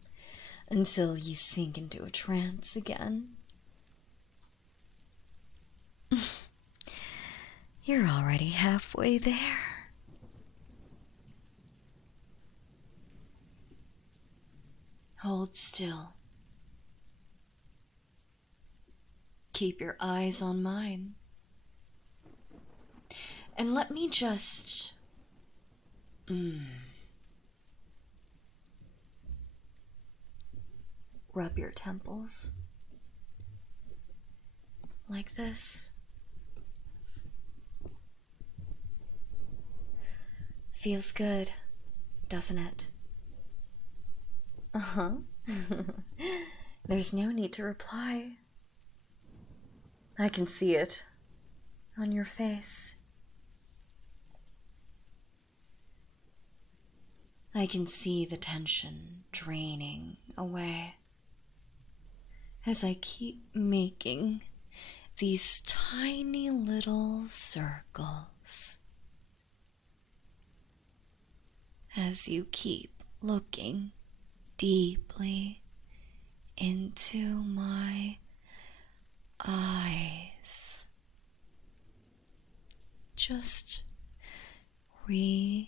until you sink into a trance again. You're already halfway there. Hold still. Keep your eyes on mine. And let me just... rub your temples. Like this. Feels good, doesn't it? Uh-huh. There's no need to reply. I can see it on your face. I can see the tension draining away as I keep making these tiny little circles. As you keep looking deeply into my eyes. Just relax.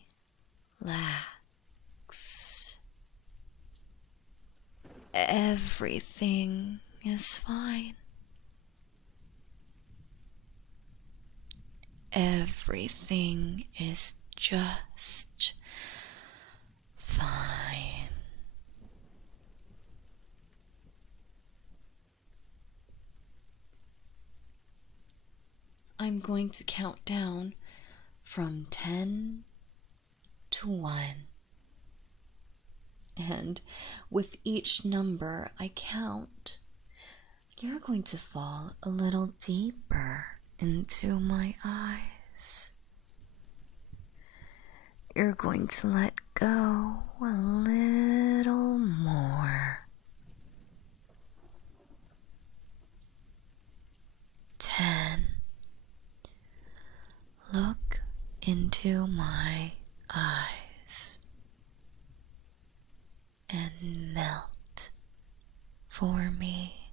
Everything is fine. Everything is just fine. I'm going to count down from 10 to 1. And with each number I count, you're going to fall a little deeper into my eyes. You're going to let go a little more. 10. Look into my eyes and melt for me.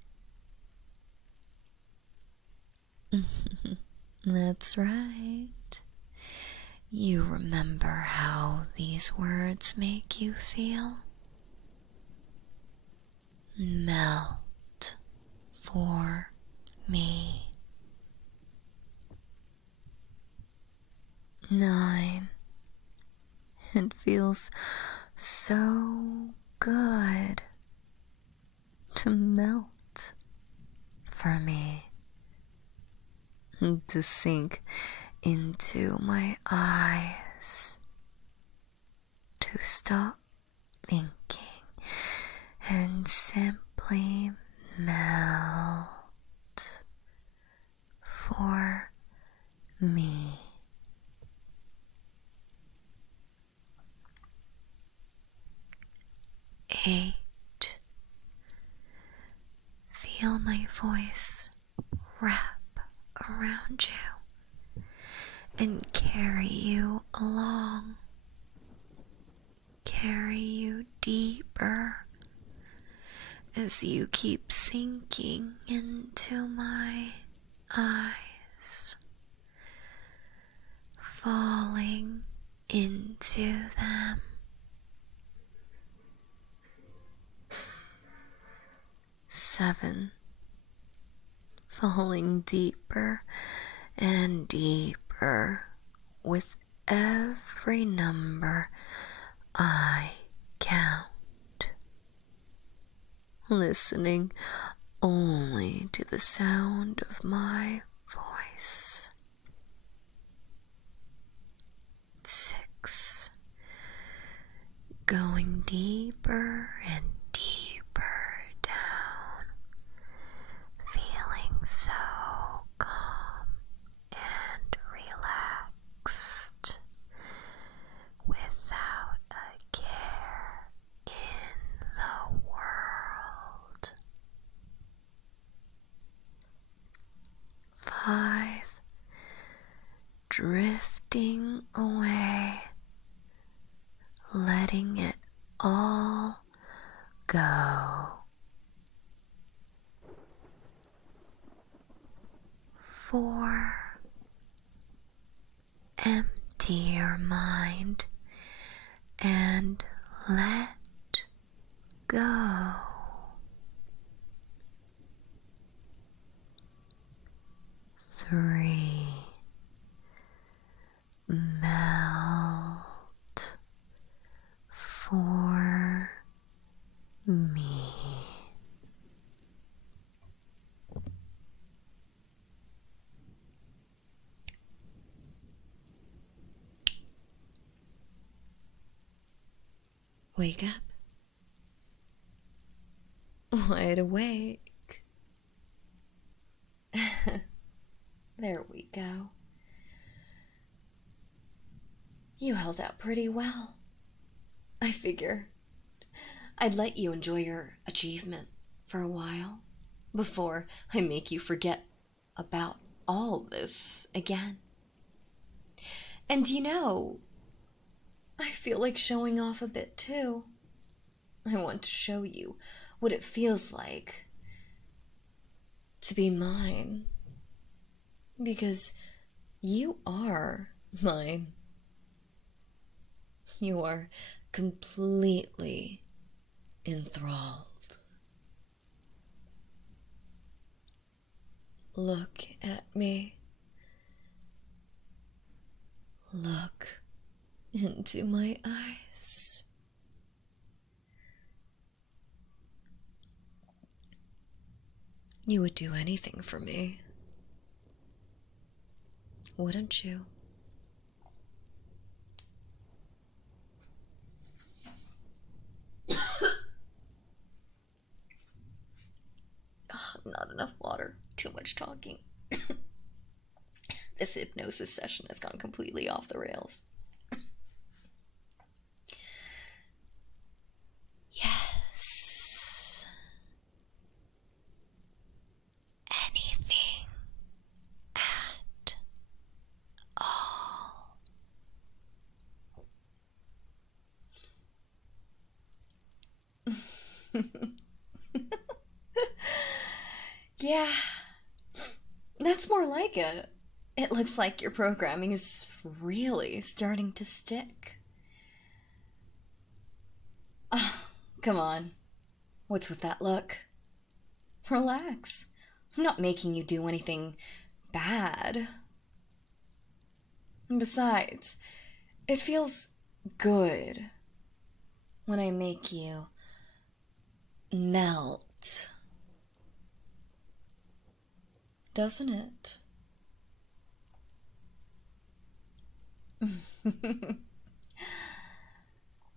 That's right. You remember how these words make you feel? Melt for me. 9. It feels so good to melt for me, to sink into my eyes, to stop thinking and simply melt for me. 8. Feel my voice wrap around you and carry you along, carry you deeper as you keep sinking into my eyes, falling into them. 7. Falling deeper and deeper with every number I count, listening only to the sound of my voice. 6. Going deeper and deeper down, feeling so calm and relaxed, without a care in the world. 5. Drifting away, letting it all go. 4. Empty your mind and let go. 3. Melt for me. Wake up. Wide awake. There we go. You held out pretty well. I figure I'd let you enjoy your achievement for a while before I make you forget about all this again. And I feel like showing off a bit too. I want to show you what it feels like to be mine. Because you are mine. You are completely enthralled. Look at me. Look into my eyes. You would do anything for me, wouldn't you? Not enough water. Too much talking. This hypnosis session has gone completely off the rails. Yes. Anything at all. Yeah, that's more like it. It looks like your programming is really starting to stick. Oh, come on. What's with that look? Relax. I'm not making you do anything bad. And besides, it feels good when I make you melt. Doesn't it?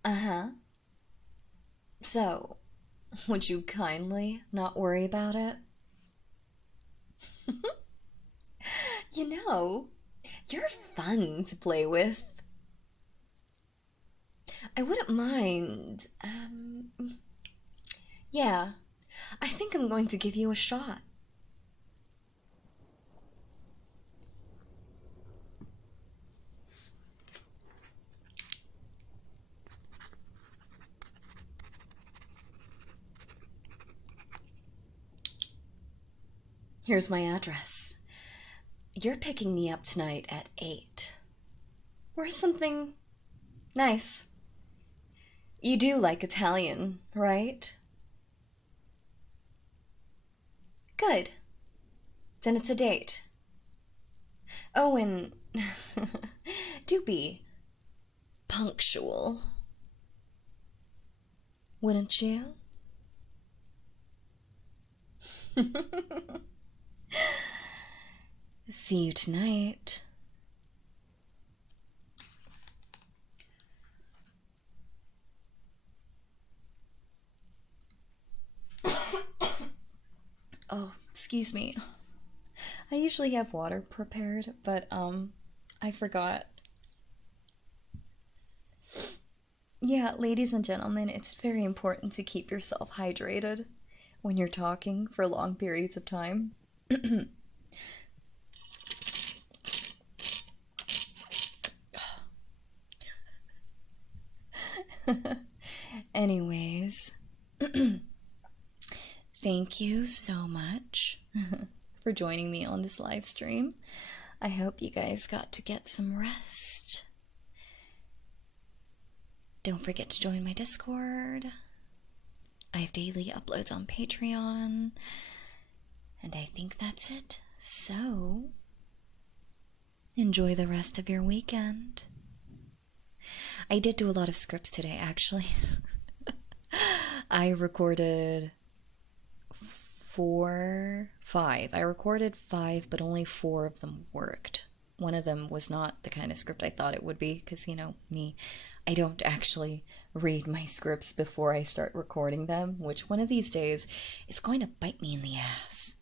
Uh-huh. So, would you kindly not worry about it? You know, you're fun to play with. I wouldn't mind. Yeah, I think I'm going to give you a shot. Here's my address. You're picking me up tonight at 8. Or something nice. You do like Italian, right? Good. Then it's a date. Oh, and do be punctual. Wouldn't you? See you tonight. Oh, excuse me. I usually have water prepared, but I forgot. Yeah, ladies and gentlemen, it's very important to keep yourself hydrated when you're talking for long periods of time. Anyways, thank you so much for joining me on this live stream. I hope you guys got to get some rest. Don't forget to join my Discord. I have daily uploads on Patreon. And I think that's it. So, enjoy the rest of your weekend. I did do a lot of scripts today, actually. I recorded 5. I recorded 5, but only 4 of them worked. One of them was not the kind of script I thought it would be, because, you know, me, I don't actually read my scripts before I start recording them, which one of these days is going to bite me in the ass.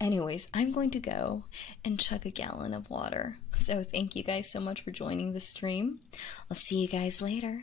Anyways, I'm going to go and chug a gallon of water. So thank you guys so much for joining the stream. I'll see you guys later.